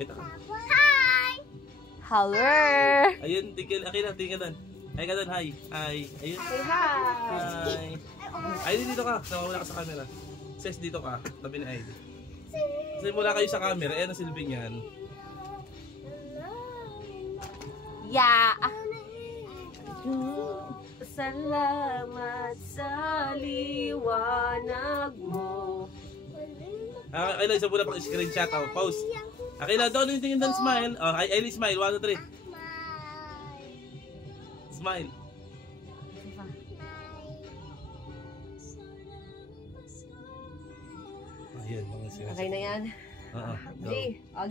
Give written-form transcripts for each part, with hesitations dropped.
Wait ako. Hi! Hello! Ayun, tingin ka doon. Hi ka doon, hi. Hi. Ayun. Say hi! Hi. Ay, dito ka. Nawawala ka sa camera. Ses, dito ka. Tabi ni Aidy. Kasi mula kayo sa camera, ayan ang silbi niyan. Yeah! Salamat sa liwanag mo. Ayla, isa muna pang screenshot. Pause. Ayla, doon yung tingin doon, smile. Oh, Ayla, smile. 1, 2, 3. Smile. Ayan, mga siya. Okay na yan? Oo.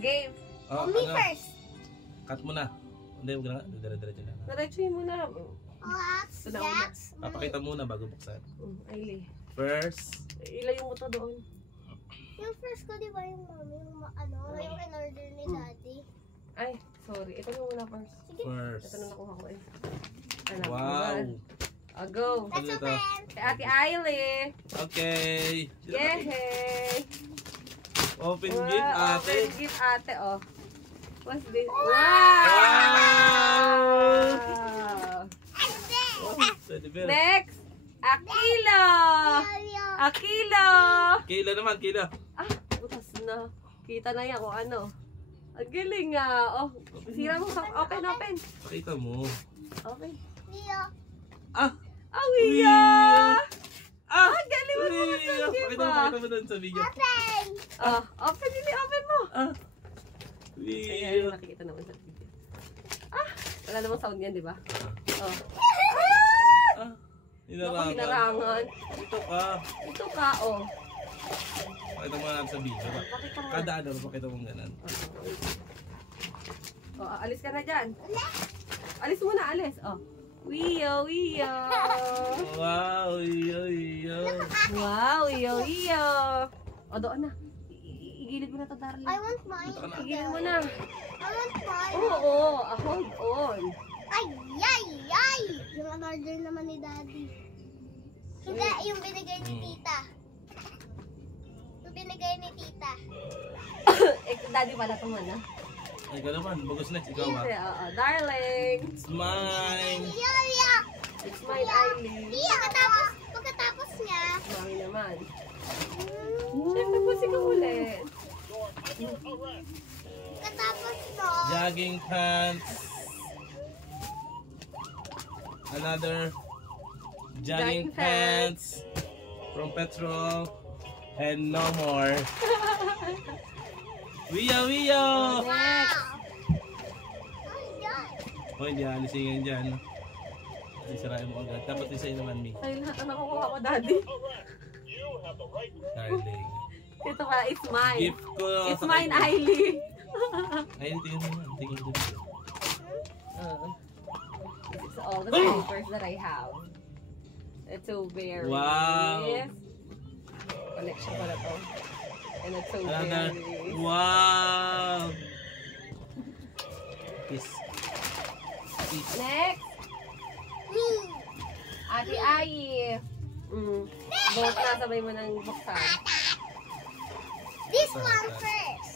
Game. Oh, Me first. Cut mo na. Hindi, huwag na. Dire-diretso na. Diretsuhin mo na. Wax, Ito na wax. Papakita muna bago buksan. Ayli. First. Ilayo mo to doon. Yung first ko, di ba yung mami, yung yung in-order ni daddy? Ay, sorry. Ito na muna first. Ito First. na nakuha ko eh. Alam ko Wow. na. Go. Let's Ano ito? open. Kay Ate Ailey. Okay. Yehey. Open gift, ate. Open gift ate, oh. What's this? Wow! Teddy bear. Next! Akilo! Akilo! Kilo naman, kilo. Ah, butas na. Kita na yan kung ano. Ang galing nga. Oh, sira mo sa... Open. Pakita mo. Okay. Leo. Ah! Awiya! Ah! Ang galing mo naman sa gift, Pakita mo doon sa video. Open. Oh, open mo. Ah! Ayan, nakikita naman sa video. Ah! Wala namang sound yan, di ba? Oh. Ah! Naku, hinarangan. Ito ka. Ito ka, oh. Pakita mo na sa video. Pakita mo. Kada ano, pakita mo ganun. Oh, alis ka na dyan. Alis muna, alis. Oh. Wiyo. Wow! Iyo. Wow, iyo. O, doon na. Igilid mo na to, darling. I want mine. Igilid mo na. I want mine. Oo, hold on. Ay! Yung in-order naman ni daddy. Hindi, yung binigay ni tita. Yung binigay ni tita. Daddy pala ito man, ha? Ay, ka naman. Bagos next. Ikaw Hindi, ha. oo. Darling. It's mine. Leo! It's mine, Eileen. Pagkatapos niya, Mami naman. Siyempre po si ka ulit. pagkatapos no, Jogging pants. Another jogging Jogging pants. pants from Petrol and no more. Wiyo! Next. oh my God. O, hindi alisin yan dyan. Isirain mo agad. Dapat isayin naman, Mi. Ay, lahat na nakukuha ko, daddy. Darling. Ito pala, it's mine. Gift ko. It's mine, Eileen. Ay, tingin mo yan. Tingin mo dito. It's all the papers that I have. It's so very Wow. collection pala to. And it's so Another. very Wow! Kiss. Kiss. Next! Ate Ai. Both na sabay mo ng buksan. This one first.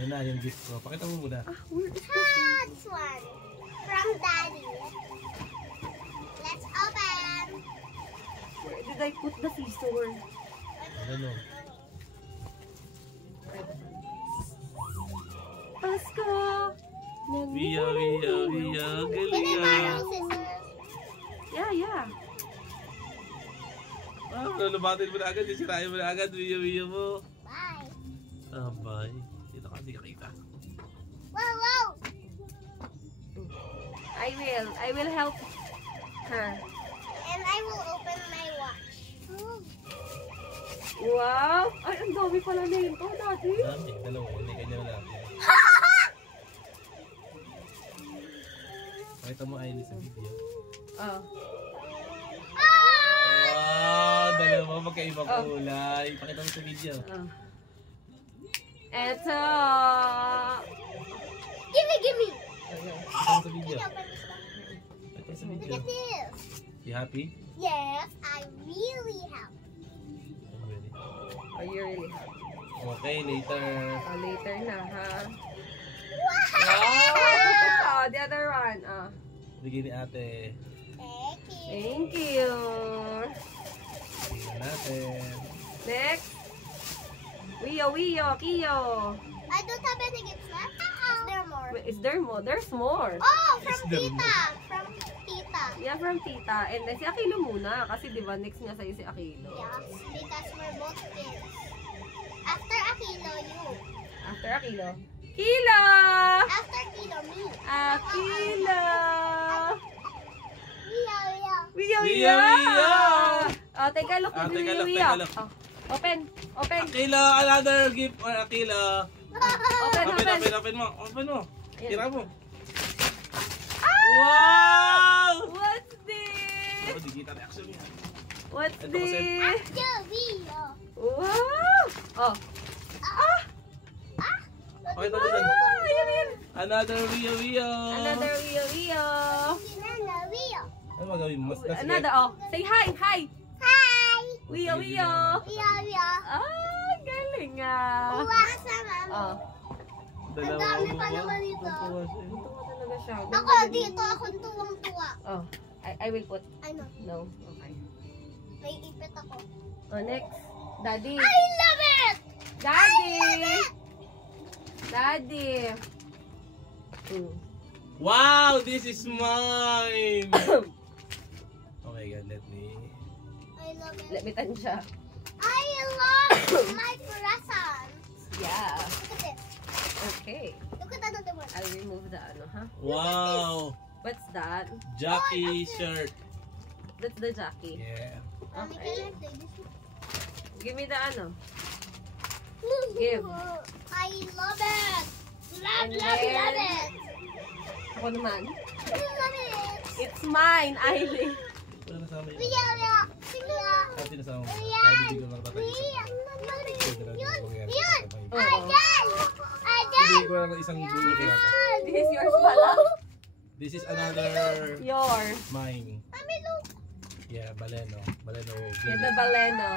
Yan na, yung gift ko. Pakita mo muna. Where is This one. From daddy. Let's open. Where did I put the scissors? Ano? Pasko! Wiyo. Can I Galing borrow ah. scissors? Yeah. Ah, lulubatin mo na agad. Sisirain mo na agad. Wiyo mo. Bye. Ah, bye. Dito ka, di ka kita. Wow. I will help her. And I will open my watch. Wow! Ay, ang dami pala nito, daddy. Dami, dalawa. Hindi kanya na natin. Pakita mo, Aileen, sa video. Oh. Wow! Dalawa, magkaiba kulay. Pakita mo sa video. Eto! Gimme. Pakita mo sa video. Open this one. Pakita mo sa Look video. at this. You happy? Yes, I really have. I'm ready. Are you really happy? Okay, later. Later na, ha? Bigyan ni ate. Thank you. Thank you. Tingnan natin. Next. Wio, Kiyo. I don't have any gifts left. Is there more? Wait, is there more? There's more. Oh, Is from there Tita. From Tita. Yeah, from Tita. And then si Akilo muna. Kasi di ba next nga sa'yo si Akilo. Yes, because we're both kids. After Akilo, you. After Akilo. Kilo! After Kilo, me. Akilo! Wio. Wio, Wio, Wio! Oh, teka, look. Teka, look. Oh, open. Akilo, another gift for Akilo. Open. Open mo. Ayan. Tira mo. Wow! What's this? Oh, di kita reaction niya. What's Ito kasi- this? After Wio. Wow! Oh. Okay, tapos yan. Ayan. Another Wio. Another Wio. Sinana, Wio. Ano magawin mo? Mas Another, oh. Say hi. Hi. Wio. Wio. Ah, galing ah. Uwa sa mama. Oh. Dalawa. Ang dami pa naman ito. Tutuwa siya. Tuwa talaga siya. Ako, dito akong tuwang-tuwa. Oh. I will put. Ano? No. Okay. May ipit ako. Oh, next. Daddy. I love it! Daddy. Wow, this is mine. Okay, God, let me. I love it. Let me tansya. I love my present. Yeah. Look at this. Okay. Look at another one. I'll remove the ano, ha? Wow, What's that? Jackie shirt. That's the Jackie. Yeah. Mommy, Okay. can I play this one? Give me the ano. Give. I love it. And Love then- it. Ako naman. Love it. It's mine, Aileen. Wala nasama yun. Wia. Pati nasama mo. Wia. Ay, bibigyan mo lang tatay isa. Yun. Oo. Bibigyan ko lang ng isang gulo kaya to. This is yours pala. This is another Yours. mine. Mami, look. Yeah, Baleno. Baleno. Get the Baleno.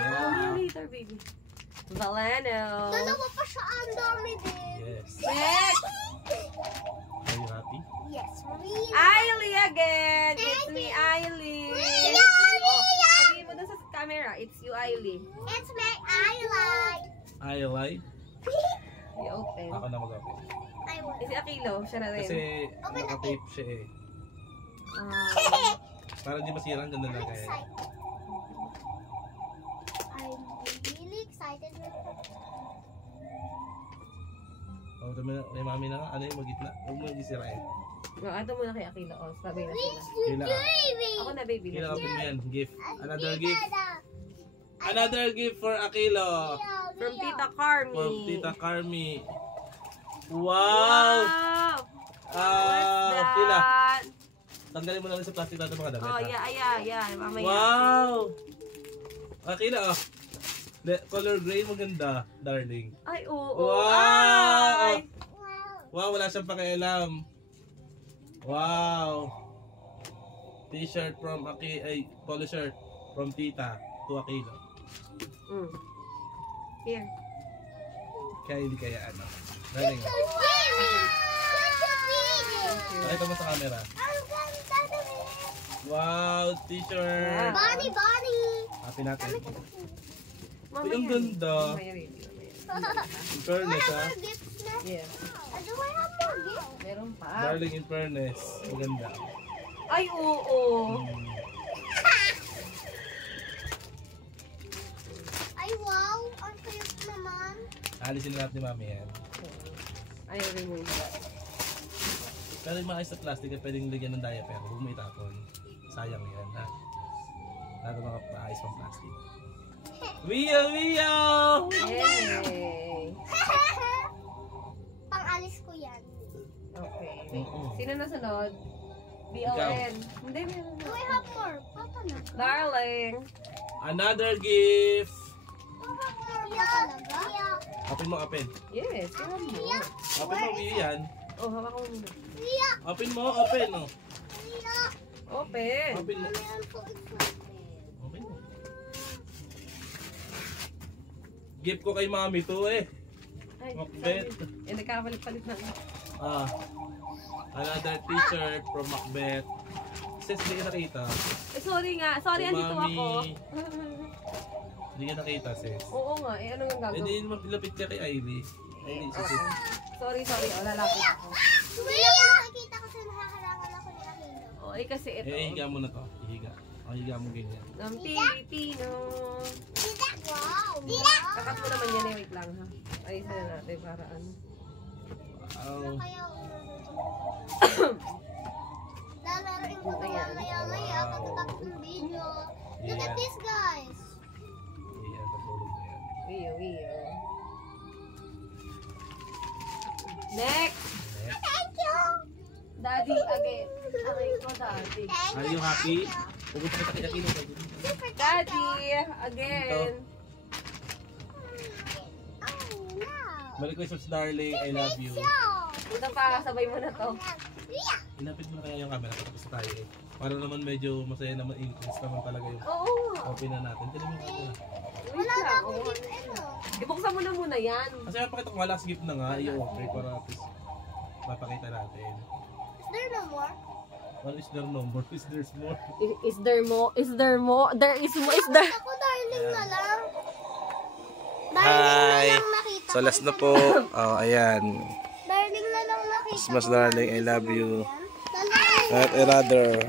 Yeah. Oh, later, baby. Baleno. Dalawa pa siya. Ang dami din. Yes. Next. Are you happy? Yes, really. Ailey again. It's me, Ailey. Wia. Oh, sabihin mo dun sa camera. It's you, Ailey. It's my eyelid. I lie. You open. Ako na mag-open. I want. Si Akilo, siya na rin. Kasi naka-tape siya eh. Para di masira, ang ganda I'm lang kaya. excited. I'm really excited. Oh, dami na, may mami na nga. Ano yung magitna? Huwag mo yung isirain. Ato muna kay Akilo. Oh, sabi na Please, sila. you baby. Ako na, baby. Kinakapin mo yan. Gift. Another gift. Another gift for Akilo. From Tita Carmi. From Tita Carmi. Wow! Wow! What's Akila. that? Tanggalin mo na rin sa plastic natin mga damit. Oh, ha? yeah. Mamaya. Wow! Akila, oh. Color gray, maganda, darling. Ay, oo. Wow! Ay. Wow, wala siyang pakialam. Wow! T-shirt from polo shirt from Tita to Akilo. Mm. Here. Kaya hindi kaya ano. Darling. Pakita mo sa camera. Wow, t-shirt. Bonnie. Happy natin. Mamaya. Ay, ang ganda. Mamaya, baby. Mamaya. In fairness, ha? Yeah. Do I have more gifts? Meron pa. Darling, in fairness. Maganda. Ay, oo. Ay, wow. Ang cute naman. Alisin na natin ni Mami yan. Ay, remove that. Pero yung maayos na plastic ay pwedeng lagyan ng diaper. Huwag mo itapon. Sayang yan, ha? Lahat ng mga maayos pang plastic. Wio! Hey. Pang-alis ko yan. Okay. Mm-mm. Sino na sunod? BLN. Hindi, meron Do na. I have more? Papa na. Darling. Another gift! Do I have more pa talaga? Open mo, open. Yes, meron mo. Open mo, Wio yan. Oh, hawak ko muna. Open mo, open, oh. Open. Open mo. I'm so excited. Open mo. Gift ko kay Mami to, eh. Ay, Macbeth. sorry. Nagkakapalit-palit na. Another t-shirt from Macbeth. Sis, hindi ka nakita. Sorry nga. Sorry, andito ako. Mami. Hindi ka nakita, sis. Oo nga, ano yung gagawin? Hindi naman pilapit ka kay Ivy. Ivy, sis. Sorry. Lalapit ako. Kuya, nakakita ko sa nakaharangan ako ni Aquino. Kasi ito. Higa mo na to. Higa. Higa mo ganyan. Ng Pilipino. Tita! Wow! Tita! Kakat mo naman yan, wait lang ha. Ayusin na natin para ano. Wow. Kaya lalaroin ko ito maya pagkatapos ng video. Look at this, guys! Ayan, natulog na yan. Wio. Next! Thank you! Daddy again. Aray ko, Daddy. Are you happy? Pupunta kita kay Aquino. Daddy again. Oh, no! Merry Christmas, darling. I love you. Ito pa, sabay mo na to. Yeah! Inapit mo na kaya yung camera tapos na tayo eh. Para naman medyo masaya naman, increase naman talaga yung Oo. open na natin. Tinan mo yung camera. Wait Wala na lang. akong gift, ano? Ibuksan mo na muna yan. Kasi mapakita ko nga last gift na nga, i-offer para at least mapakita natin. Is there no more? What is there no more? Is there more? Is there more? Is there more? There is more. Is there? Ako, darling na lang. Hi! Nakita So last na po. Oh, ayan. Darling na lang nakita Christmas, darling. I love you. Darling! At another.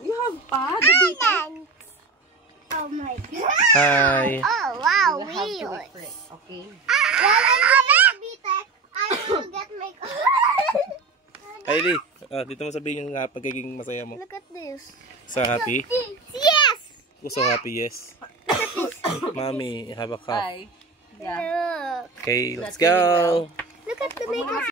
You have pa? The Oh my god! You Hi! Oh wow, have to be weird! fresh, okay? While I'm playing BTEC, I will get makeup. Kylie, dito mo sabihin yung pagiging masaya mo. Look at this. So happy? Yes! So happy, yes. Mommy, have a cup. Bye. Yeah. Look. Okay, let's go! Look at the makeup.